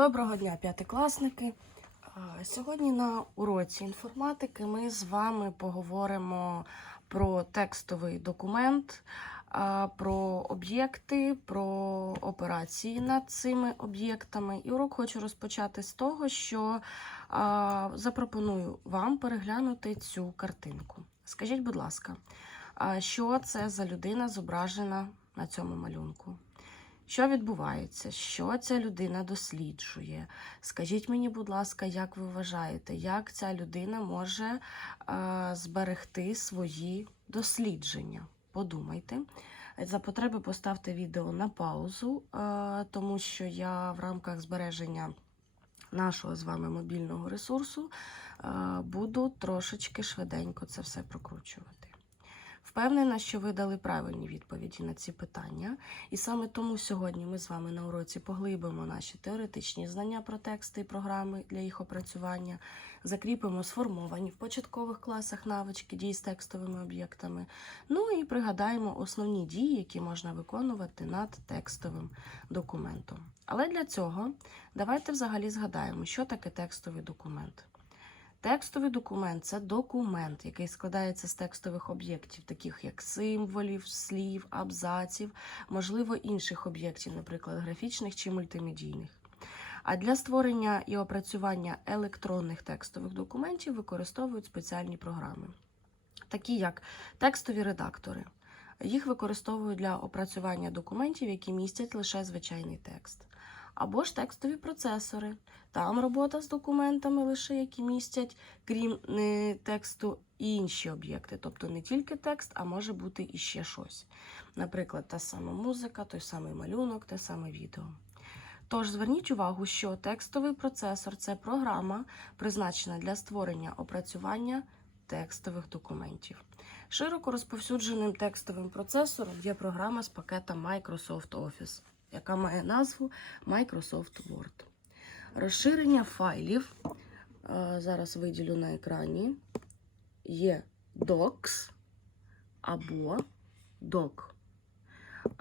Доброго дня, п'ятикласники. Сьогодні на уроці інформатики ми з вами поговоримо про текстовий документ, про об'єкти, про операції над цими об'єктами. І урок хочу розпочати з того, що запропоную вам переглянути цю картинку. Скажіть, будь ласка, що це за людина зображена на цьому малюнку? Що відбувається? Що ця людина досліджує? Скажіть мені, будь ласка, як ви вважаєте, як ця людина може е, зберегти свої дослідження? Подумайте. За потреби поставте відео на паузу, е, тому що я в рамках збереження нашого з вами мобільного ресурсу е, буду трошечки швиденько це все прокручувати. Впевнена, що ви дали правильні відповіді на ці питання, і саме тому сьогодні ми з вами на уроці поглибимо наші теоретичні знання про тексти і програми для їх опрацювання, закріпимо сформовані в початкових класах навички дій з текстовими об'єктами. Ну і пригадаємо основні дії, які можна виконувати над текстовим документом. Але для цього давайте взагалі згадаємо, що таке текстовий документ. Текстовий документ це документ, який складається з текстових об'єктів, таких як символів, слів, абзаців, можливо, інших об'єктів, наприклад, графічних чи мультимедійних. А для створення і опрацювання електронних текстових документів використовують спеціальні програми, такі як текстові редактори. Їх використовують для опрацювання документів, які містять лише звичайний текст. Або ж текстові процесори. Там робота з документами, лише які містять, крім тексту, інші об'єкти. Тобто не тільки текст, а може бути і ще щось. Наприклад, та сама музика, той самий малюнок, те саме відео. Тож зверніть увагу, що текстовий процесор це програма, призначена для створення опрацювання текстових документів. Широко розповсюдженим текстовим процесором є програма з пакета Microsoft Office, яка має назву Microsoft Word. Розширення файлів, е, зараз виділю на екрані, є Docs або Doc,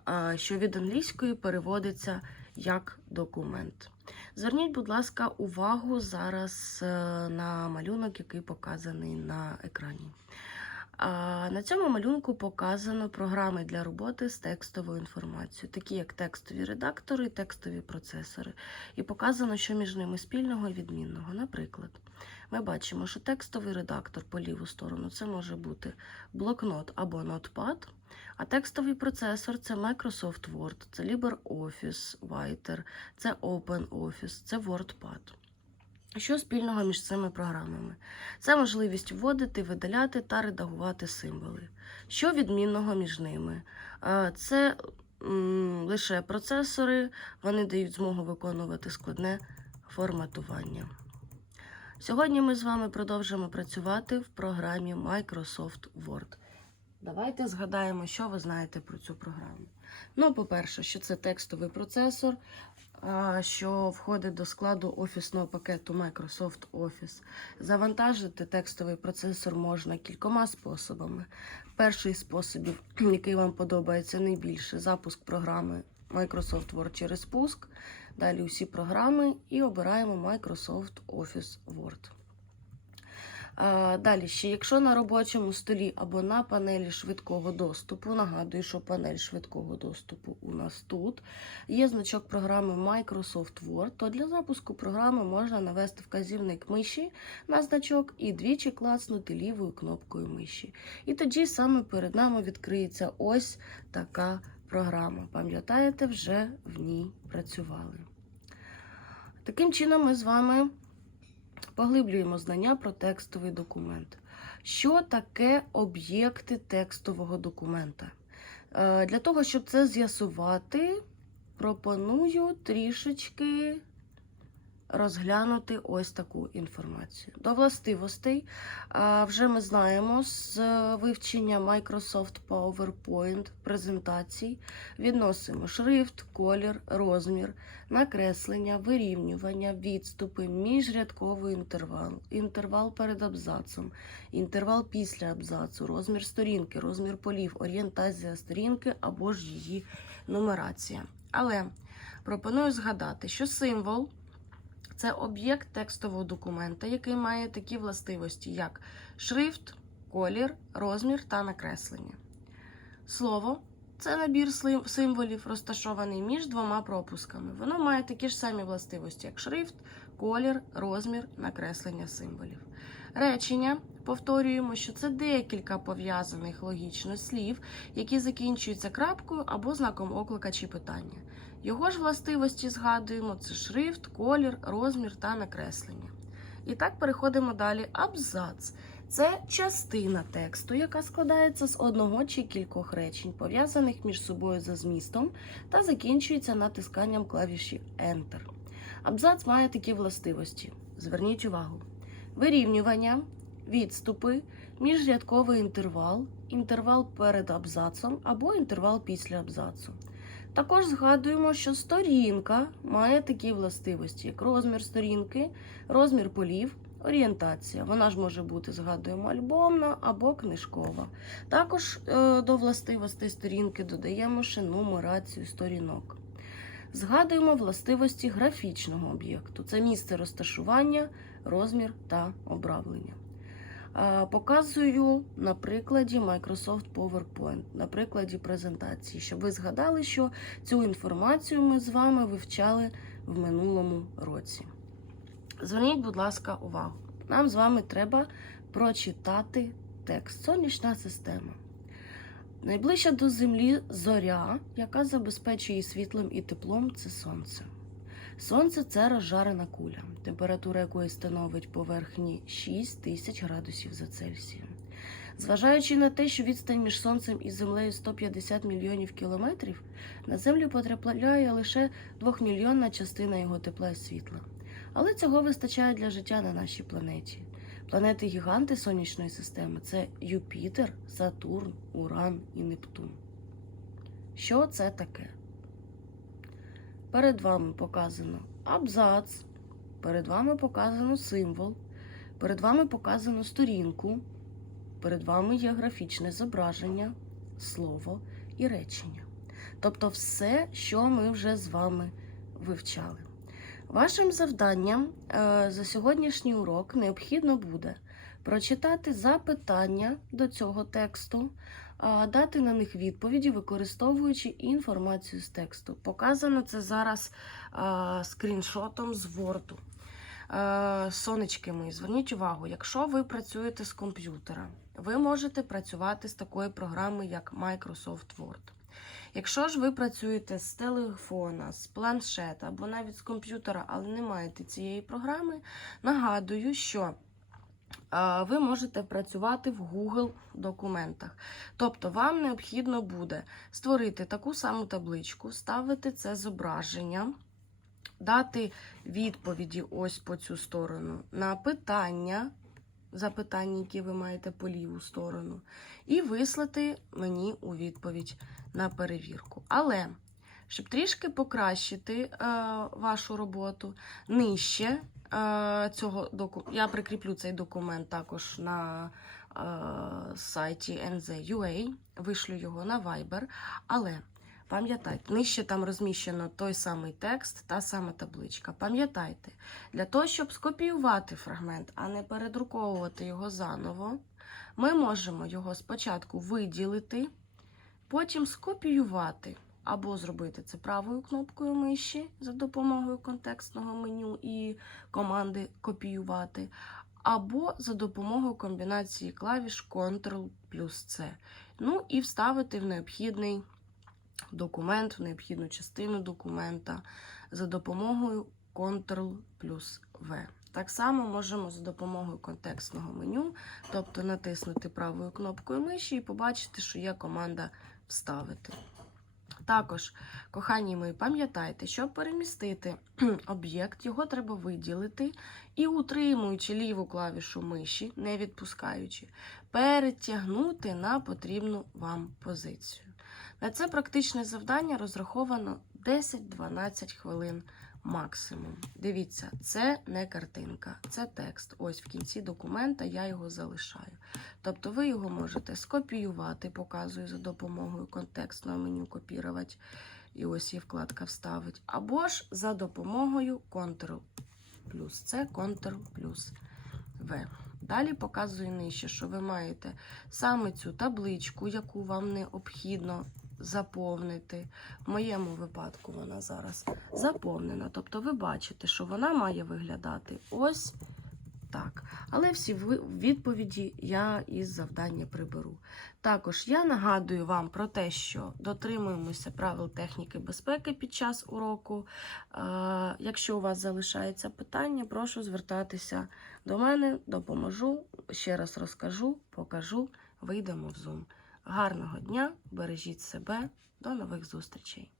е, що від англійської переводиться як документ. Зверніть, будь ласка, увагу зараз е, на малюнок, який показаний на екрані. На цьому малюнку показано програми для роботи з текстовою інформацією, такі як текстові редактори текстові процесори. І показано, що між ними спільного і відмінного. Наприклад, ми бачимо, що текстовий редактор по ліву сторону це може бути блокнот або Notepad, а текстовий процесор це Microsoft Word, це LibreOffice Writer, це OpenOffice, це WordPad. Що спільного між цими програмами? Це можливість вводити, видаляти та редагувати символи. Що відмінного між ними? Це лише процесори, вони дають змогу виконувати складне форматування. Сьогодні ми з вами продовжимо працювати в програмі Microsoft Word. Давайте згадаємо, що ви знаєте про цю програму. Ну, по-перше, що це текстовий процесор, що входить до складу офісного пакету Microsoft Office. Завантажити текстовий процесор можна кількома способами. Перший з способів, який вам подобається найбільше, запуск програми Microsoft Word через пуск. Далі усі програми і обираємо Microsoft Office Word. Далі ще, якщо на робочому столі або на панелі швидкого доступу, нагадую, що панель швидкого доступу у нас тут, є значок програми Microsoft Word, то для запуску програми можна навести вказівник миші на значок і двічі клацнути лівою кнопкою миші. І тоді саме перед нами відкриється ось така програма. Пам'ятаєте, вже в ній працювали. Таким чином, ми з вами поглиблюємо знання про текстовий документ. Що таке об'єкти текстового документа? Е, Для того, щоб це з'ясувати, пропоную трішечки розглянути ось таку інформацію. До властивостей вже ми знаємо з вивчення Microsoft PowerPoint презентацій. Відносимо шрифт, колір, розмір, накреслення, вирівнювання, відступи, міжрядковий інтервал, інтервал перед абзацом, інтервал після абзацу, розмір сторінки, розмір полів, орієнтація сторінки або ж її нумерація. Але пропоную згадати, що символ це об'єкт текстового документа, який має такі властивості, як шрифт, колір, розмір та накреслення. Слово це набір символів, розташований між двома пропусками. Воно має такі ж самі властивості, як шрифт, колір, розмір, накреслення символів. Речення повторюємо, що це декілька пов'язаних логічно слів, які закінчуються крапкою або знаком оклика чи питання. Його ж властивості згадуємо: це шрифт, колір, розмір та накреслення. І так переходимо далі. Абзац це частина тексту, яка складається з одного чи кількох речень, пов'язаних між собою за змістом та закінчується натисканням клавіші Enter. Абзац має такі властивості. Зверніть увагу: вирівнювання, відступи, міжрядковий інтервал, інтервал перед абзацом або інтервал після абзацу. Також згадуємо, що сторінка має такі властивості, як розмір сторінки, розмір полів, орієнтація. Вона ж може бути, згадуємо, альбомна або книжкова. Також е, до властивостей сторінки додаємо ще нумерацію сторінок. Згадуємо властивості графічного об'єкту. Це місце розташування, розмір та обравлення. Показую на прикладі Microsoft PowerPoint, на прикладі презентації, щоб ви згадали, що цю інформацію ми з вами вивчали в минулому році. Зверніть, будь ласка, увагу. Нам з вами треба прочитати текст. Сонячна система. Найближча до Землі зоря, яка забезпечує світлом і теплом, це сонце. Сонце це розжарена куля, температура якої становить поверхні 6 тисяч градусів за Цельсієм. Зважаючи на те, що відстань між сонцем і землею 150 мільйонів кілометрів, на землю потрапляє лише 2-мільйонна частина його тепла і світла. Але цього вистачає для життя на нашій планеті. Планети гіганти сонячної системи це Юпітер, Сатурн, Уран і Нептун. Що це таке? Перед вами показано абзац, перед вами показано символ, перед вами показано сторінку, перед вами є графічне зображення, слово і речення. Тобто все, що ми вже з вами вивчали. Вашим завданням е, за сьогоднішній урок необхідно буде прочитати запитання до цього тексту, дати на них відповіді, використовуючи інформацію з тексту. Показано це зараз скріншотом з Word. Сонечки мої, зверніть увагу, якщо ви працюєте з комп'ютера, ви можете працювати з такої програми, як Microsoft Word. Якщо ж ви працюєте з телефона, з планшета або навіть з комп'ютера, але не маєте цієї програми, нагадую, що ви можете працювати в Google документах. Тобто вам необхідно буде створити таку саму табличку, ставити це зображення, дати відповіді ось по цю сторону на питання, запитання, які ви маєте по ліву сторону, і вислати мені у відповідь на перевірку. Але щоб трішки покращити е, вашу роботу, нижче цього доку... я прикріплю цей документ також на е, сайті NZ.ua, вишлю його на Viber. Але пам'ятайте, нижче там розміщено той самий текст, та сама табличка. Пам'ятайте, для того, щоб скопіювати фрагмент, а не передруковувати його заново, ми можемо його спочатку виділити, потім скопіювати. Або зробити це правою кнопкою миші за допомогою контекстного меню і команди копіювати, або за допомогою комбінації клавіш Ctrl плюс C. Ну і вставити в необхідний документ, в необхідну частину документа за допомогою Ctrl плюс V. Так само можемо за допомогою контекстного меню, тобто натиснути правою кнопкою миші і побачити, що є команда Вставити. Також, кохані мої, пам'ятайте, щоб перемістити об'єкт, його треба виділити і, утримуючи ліву клавішу миші, не відпускаючи, перетягнути на потрібну вам позицію. На це практичне завдання розраховано 10-12 хвилин максимум. Дивіться, це не картинка, це текст. Ось в кінці документа я його залишаю. Тобто ви його можете скопіювати, показую за допомогою контекстного меню копірувати. І ось є вкладка вставить. Або ж за допомогою Ctrl плюс С, Ctrl плюс В. Далі показую нижче, що ви маєте саме цю табличку, яку вам необхідно заповнити. В моєму випадку вона зараз заповнена. Тобто ви бачите, що вона має виглядати ось так. Але всі відповіді я із завдання приберу. Також я нагадую вам про те, що дотримуємося правил техніки безпеки під час уроку. Е, Якщо у вас залишається питання, прошу звертатися до мене, допоможу, ще раз розкажу, покажу, вийдемо в Zoom. Гарного дня, бережіть себе, до нових зустрічей!